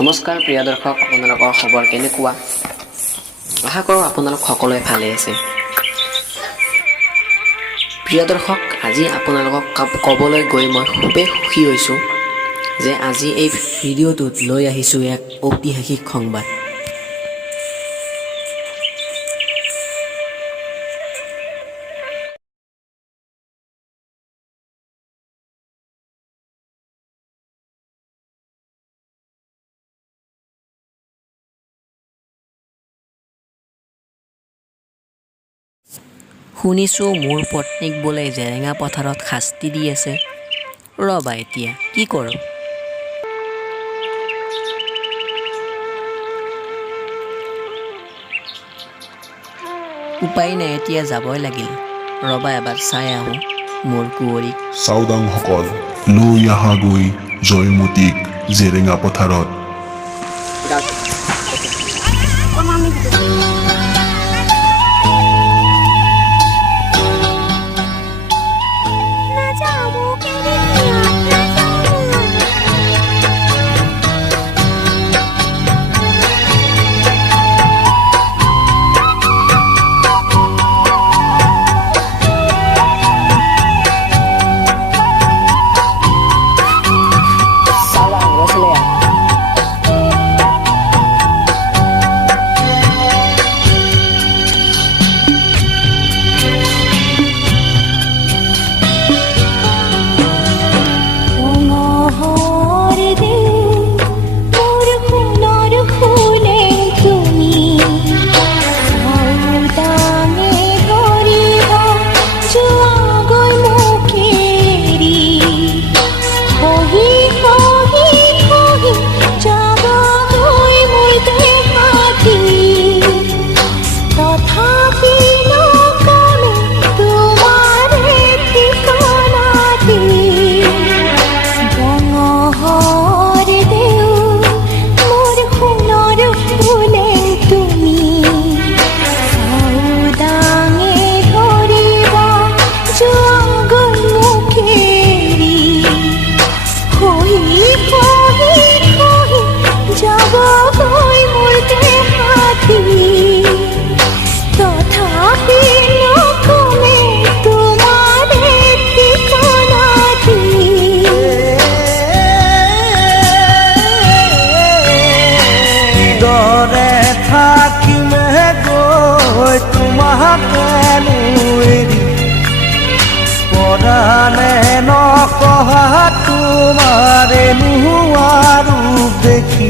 নমস্কাৰ প্ৰিয় দৰ্শক, আপোনালোকৰ খবৰ কেনেকুৱা? আশা কৰোঁ আপোনালোক সকলোৱে ভালে আছে। প্ৰিয় দৰ্শক, আজি আপোনালোকক ক'বলৈ গৈ মই খুবেই সুখী হৈছোঁ যে আজি এই ভিডিঅ'টোত লৈ আহিছোঁ এক ঐতিহাসিক সংবাদ। শুনিছোঁ মোৰ পত্নীক বোলে জেৰেঙা পথাৰত শাস্তি দি আছে। ৰ'বা এতিয়া কি কৰোঁ? উপায় নাই, এতিয়া যাবই লাগিল। ৰ'বা এবাৰ চাই আহোঁ মোৰ কুঁৱৰীক। চাওদাংসকল, লৈ আহাগৈ জয়মতীক জেৰেঙা পথাৰত। পৰাণে নকহা তোমাৰে নোৱাৰ দেখি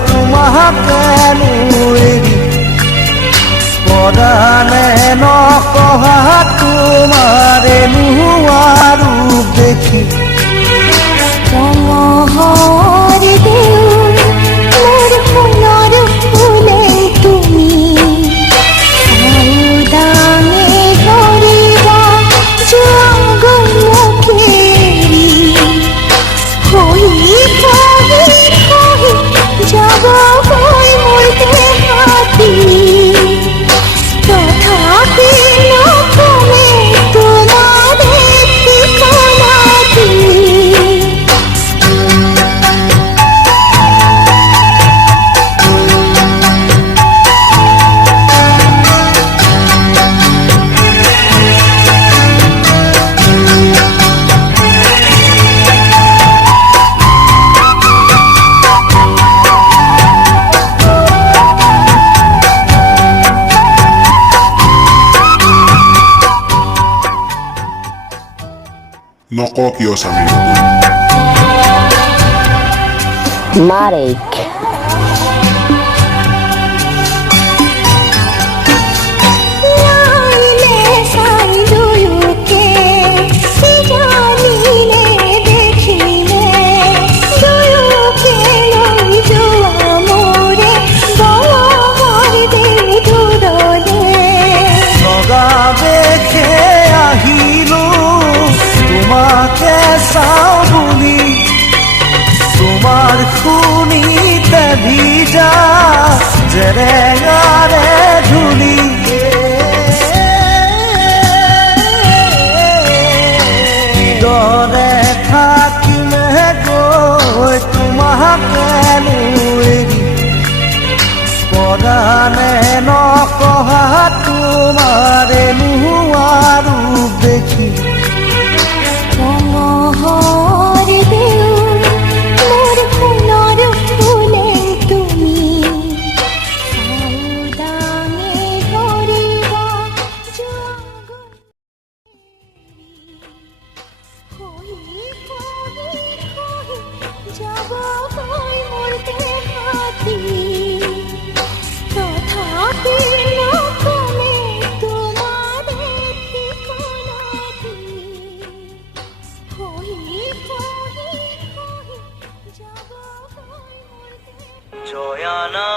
তোমাকে পৰাণে নকহা তোমাৰে নোহোৱা ৰূপ দেখি মহৰ দেউল মোৰ সোণৰ ফুলে তুমি সাউদাঙে ধৰিবা যোৱা গমকেৰি হৈ যাব হৈ মোৰ দেহাতি তথাপি নকমে তোমাৰে ঠিকনাটি নক কিয় স্বামী Marek. লাইলে চাই দুয়োকে জানিলে দেখিলে দুয়োকে লৈ যোৱা মোৰে বহৰ দূৰলে নগাবেশে আহিলো তোমাকে চাওঁ বুলি তোমাৰ শুনিতে ভিজা জেৰেঙাৰে ধূলি দৰে থাকিমে গৈ তোমাকে এৰি পৰাণে নকহা তোমাৰে নোহোৱা ৰূপ দেখি মহৰ দেউল মোৰ সোণৰ ফুলে তুমি সাউদাঙে ধৰিবা যোৱা যাব হৈ মোৰ দেহাতি তথাপি নকমে তোমাৰে ঠিকনাটি যাব হৈ মোৰ জয়ানা